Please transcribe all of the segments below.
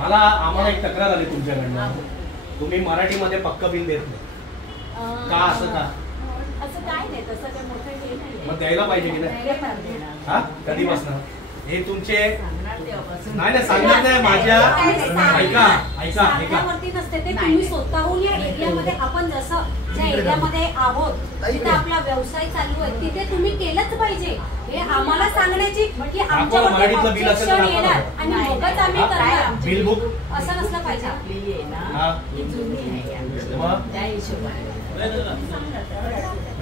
मला आम्हाला एक तक्रार आली तुमच्याकडनं, तुम्ही मराठीमध्ये पक्क बिल देत नाही का? असं का? असं काय नाही, तसं काही मोठं हे नाही. मग द्यायला पाहिजे की नाही? हा, कधीपासून हे तुमचे नाही सांगत नाही माझ्या. ऐका ऐका ऐका, नसते ते तुम्ही स्वतःहून या एरियामध्ये, आपण जसं ज्या एरियामध्ये आहोत जिथे आपला व्यवसाय चालू आहे तिथे तुम्ही केलंच पाहिजे. हे आम्हाला सांगण्याची की आमच्याकडे ऑब्जेक्शन येणार आणि मगच आम्ही करणार. बिल बुक असं नसलं पाहिजे.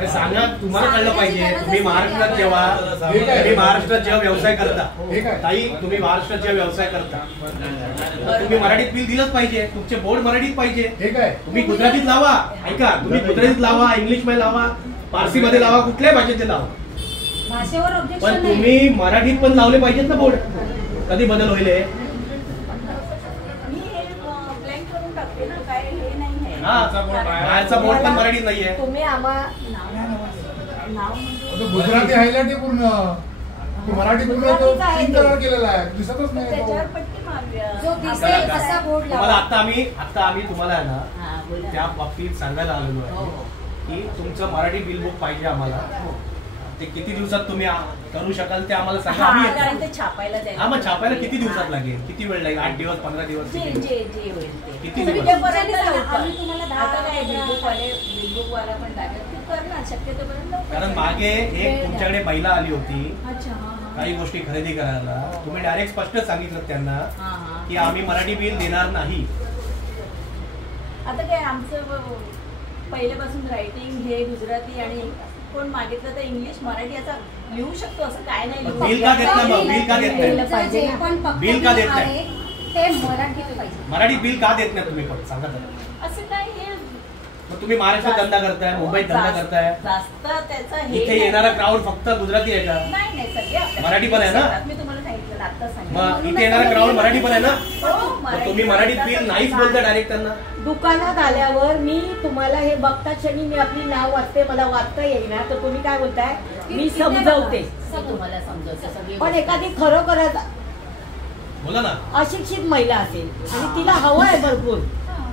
सांगा, तुम्हाला कळलं पाहिजे. तुम्ही महाराष्ट्रात जेव्हा व्यवसाय करता, ताई तुम्ही महाराष्ट्रात जेव्हा व्यवसाय करता तुम्ही मराठीत बिल दिलंच पाहिजे. तुमचे बोर्ड मराठीत पाहिजे. तुम्ही गुजरातीत लावा, ऐका, तुम्ही गुजरातीत लावा, इंग्लिश मध्ये लावा, पारसी मध्ये लावा, कुठल्याही भाषेत लावा, भाषेवर ऑब्जेक्शन पण तुम्ही मराठीत पण लावले पाहिजेत ना बोर्ड. कधी बदल होईल? बाहेरचा बोर्ड पण मराठीत नाहीये. तुम्ही गुजराती हायलाइट पूर्ण मराठी पूर्ण केलेला आहे, दिसतच नाही. आता आम्ही तुम्हाला आहे ना त्या बाबतीत सांगायला आलेलो आहे की तुमचं मराठी बिल बुक पाहिजे आम्हाला. ते किती दिवसात तुम्ही करू शकाल ते आम्हाला सांगा. आम्ही छापायला हा, मग छापायला किती दिवसात लागेल? किती वेळ लागेल? 8 दिवस, 15 दिवस, किती दिवस? कारण मागे एक तुमच्याकडे महिला आली होती काही गोष्टी खरेदी करायला. तुम्ही डायरेक्ट स्पष्ट सांगितलं त्यांना की आम्ही मराठी बिल देणार नाही. आता काय आमचं पहिल्यापासून रायटिंग हे गुजराती आणि कोण मागितलं तर इंग्लिश मराठी असा लिहू शकतो, असं काय नाही. बिल का देत नाही? बिल का देत नाही? बिल का देत नाही? ते मराठीत पाहिजे. मराठी बिल का देत नाही तुम्ही? पण सांगा तर. असं काय हे मग तुम्ही महाराष्ट्रात धंदा करताय, मुंबईत धंदा करताय, जास्त त्याचं इथे येणारा क्राऊड फक्त गुजराती आहे का? नाही सगळे मराठी पण आहे ना? मी तुम्हाला सांगितलं आता सांगितलं. मग इथे येणारा क्राऊड मराठी पण आहे ना? तुम्ही मराठीत बिल नाहीच बोलता डायरेक्ट त्यांना. दुकानात आल्यावर मी तुम्हाला हे बघता क्षणी मी आपली नाव वाचते, मला वाचता येईना, तर तुम्ही काय बोलताय? मी समजवते, तुम्हाला समजवते. पण एखादी खरोखरच बोला ना अशिक्षित महिला असेल आणि तिला हवं आहे भरपूर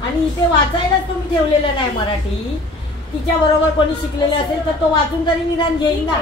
आणि इथे वाचायलाच तुम्ही ठेवलेलं नाही मराठी, तिच्या बरोबर कोणी शिकलेले असेल तर तो वाचून तरी निदान घेईल ना.